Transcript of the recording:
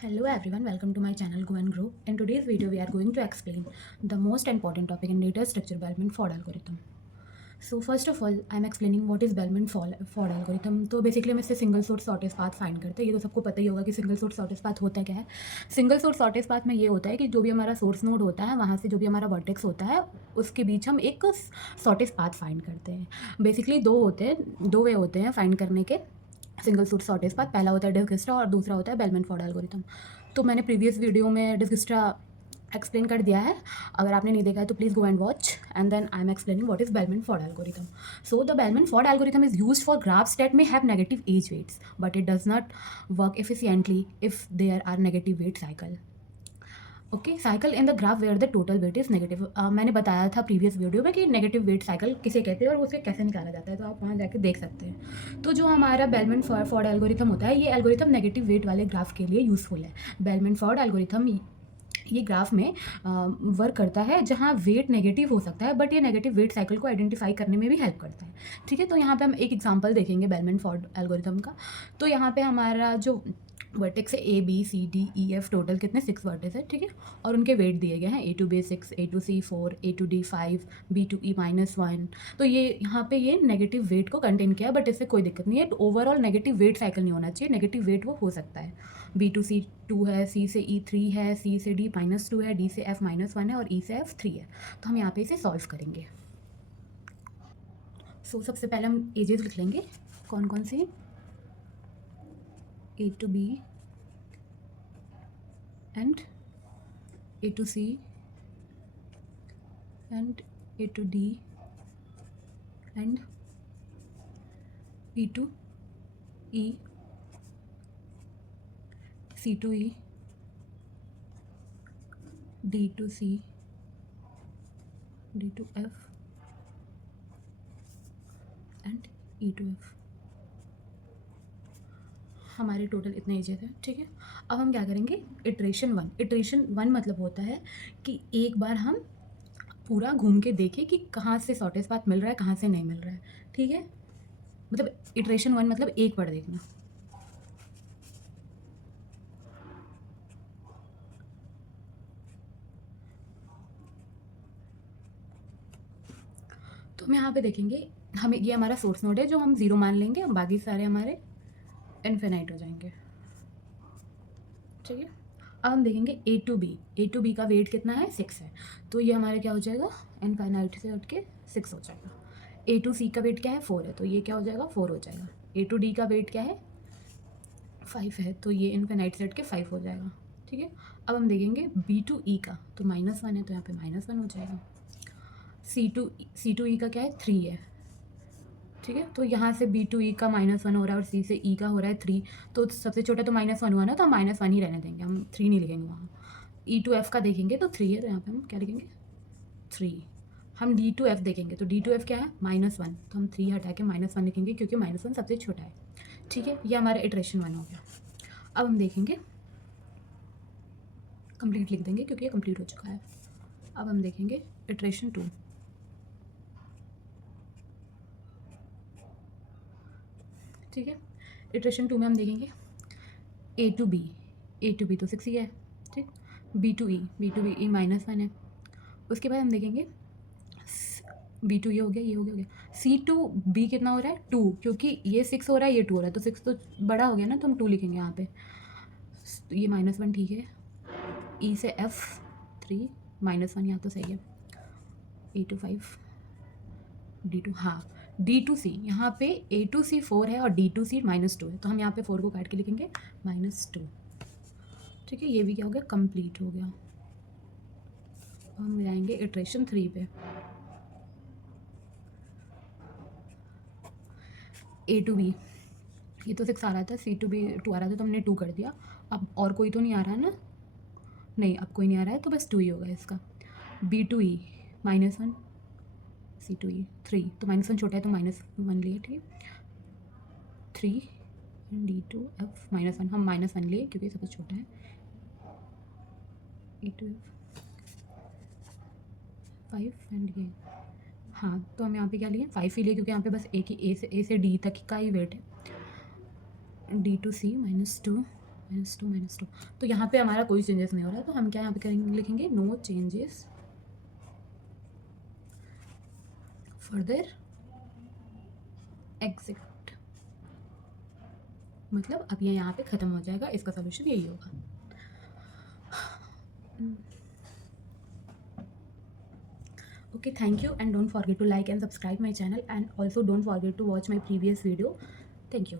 Hello everyone, welcome to my channel Go and Grow. In today's video, we are going to explain the most important topic in data structure, Bellman-Ford algorithm. So first of all, I'm explaining what is Bellman-Ford algorithm. तो basically हम इससे single source shortest path find करते हैं. ये तो सबको पता ही होगा कि सिंगल सोर्स शॉर्टेस्ट पाथ होता क्या है. सिंगल सोर्स शॉर्टेस्ट पाथ में ये होता है कि जो भी हमारा सोर्स नोड होता है वहाँ से जो भी हमारा वर्टेक्स होता है उसके बीच हम एक शॉर्टेस्ट पाथ फाइंड करते हैं. बेसिकली दो वे होते हैं फाइंड करने के सिंगल सोर्स शॉर्टेस्ट पाथ. पहला होता है डिजकिस्ट्रा और दूसरा होता है बेलमैन-फोर्ड एल्गोरिथम. तो मैंने प्रीवियस वीडियो में डिजकिस्ट्रा एक्सप्लेन कर दिया है. अगर आपने नहीं देखा है तो please go and watch and then I am explaining what is Bellman Ford algorithm. So the Bellman Ford algorithm is used for graphs that may have negative age weights, but it does not work efficiently if there are negative weight cycle. Okay, cycle in the graph where the total weight is negative. मैंने बताया था previous video में कि negative wait cycle किसे कहते हैं और उसे कैसे निकाला जाता है, तो आप वहाँ जाके देख सकते हैं. तो जो हमारा बेलमैन-फोर्ड एल्गोरिथम होता है, ये एल्गोरिथम नेगेटिव वेट वाले ग्राफ के लिए यूज़फुल है. बेलमैन-फोर्ड एल्गोरिथम ये ग्राफ में वर्क करता है जहाँ वेट नेगेटिव हो सकता है, बट ये नेगेटिव वेट साइकिल को आइडेंटिफाई करने में भी हेल्प करता है. ठीक है, तो यहाँ पे हम एक एग्जांपल देखेंगे बेलमैन-फोर्ड एल्गोरिथम का. तो यहाँ पे हमारा जो वर्टेक्स है A B C D E F, total कितने 6 वर्टेक्स है. ठीक है, और उनके वेट दिए गए हैं A to B 6, A to C 4, A to D 5, B to E -1. तो ये यहाँ पे ये नेगेटिव वेट को कंटेन किया, बट इससे कोई दिक्कत नहीं है. ओवरऑल नेगेटिव वेट साइकिल नहीं होना चाहिए. नेगेटिव वेट वो हो सकता है. बी टू सी 2 है, सी से ई 3 है, सी से डी -2 है, डी से एफ -1 है और ई से एफ 3 है. तो हम यहाँ पे इसे सॉल्व करेंगे. सो सबसे पहले हम एजेस लिख लेंगे. कौन कौन सी? A to B and A to C and A to D and E to E, C to E, D to C, D to F and E to F. हमारे टोटल इतने एजेस हैं. ठीक है, अब हम क्या करेंगे? इटरेशन वन मतलब होता है कि एक बार हम पूरा घूम के देखें कि कहाँ से शॉर्टेस्ट पाथ मिल रहा है, कहाँ से नहीं मिल रहा है. ठीक है, मतलब इटरेशन वन मतलब एक बार देखना. तो हम यहाँ पे देखेंगे, हमें ये हमारा सोर्स नोड है जो हम 0 मान लेंगे, बाकी सारे हमारे इन्फिनाइट हो जाएंगे. ठीक है, अब हम देखेंगे ए टू बी का वेट कितना है? 6 है. तो ये हमारा क्या हो जाएगा? इनफाइनाइट से हट के 6 हो जाएगा. ए टू सी का वेट क्या है? 4 है, तो ये क्या हो जाएगा? 4 हो जाएगा. ए टू डी का वेट क्या है? 5 है, तो ये इनफाइनाइट से हट के 5 हो जाएगा. ठीक है, अब हम देखेंगे बी टू ई का, तो -1 है, तो यहाँ पे -1 हो जाएगा. सी टू ई का क्या है? 3 है. ठीक है, तो यहाँ से बी टू ई का -1 हो रहा है और सी से ई का हो रहा है 3. तो सबसे छोटा तो -1 हुआ ना, तो हम -1 ही रहने देंगे, हम 3 नहीं लिखेंगे वहाँ. ई टू एफ का देखेंगे तो 3 है, तो यहाँ पे हम क्या लिखेंगे? 3. हम डी टू एफ देखेंगे तो डी टू एफ क्या है? -1, तो हम 3 हटा के -1 लिखेंगे क्योंकि -1 सबसे छोटा है. ठीक है, ये हमारा इटरेशन 1 हो गया. अब हम देखेंगे, कंप्लीट लिख देंगे क्योंकि ये कंप्लीट हो चुका है. अब हम देखेंगे इटरेशन 2. ठीक है, इटरेशन 2 में हम देखेंगे ए टू बी तो 6 ही है. ठीक, बी टू ई -1 है. उसके बाद हम देखेंगे बी टू ये हो गया, ये हो गया. सी टू बी कितना हो रहा है? 2, क्योंकि ये 6 हो रहा है, ये 2 हो रहा है, तो 6 तो बड़ा हो गया ना, तो हम 2 लिखेंगे यहाँ पे. ये -1 ठीक है. ई से एफ 3, -1 यहाँ तो सही है. ए टू 5, डी टू, हाँ डी टू सी, यहाँ पे ए टू सी 4 है और डी टू सी -2 है, तो हम यहाँ पे 4 को काट के लिखेंगे -2. ठीक है, ये भी क्या हो गया? कंप्लीट हो गया. हम जाएंगे इटरेशन 3 पे. ए टू बी, ये तो 6 आ रहा था, सी टू बी 2 आ रहा था, तो हमने 2 कर दिया. अब और कोई तो नहीं आ रहा है ना? नहीं, अब कोई नहीं आ रहा है, तो बस 2 ही होगा इसका. B to E -1, C to E 3, तो -1 छोटा है तो -1 लिए. ठीक है, 3 डी टू एफ -1, हम -1 लिए क्योंकि सबसे छोटा है. ए टू एफ 5 एंड ये, हाँ, तो हम यहाँ पे क्या लिए? 5 ही लिए क्योंकि यहाँ पे बस एक ही ए से डी तक का ही वेट है. डी टू सी -2 -2 तो यहाँ पे हमारा कोई चेंजेस नहीं हो रहा है, तो हम क्या यहाँ पे करेंगे, लिखेंगे नो चेंजेस फर्दर एग्जिट, मतलब अब ये यहाँ पे ख़त्म हो जाएगा, इसका सोल्यूशन यही होगा। Okay, thank you, and don't forget to like and subscribe my channel, and also don't forget to watch my previous video. Thank you.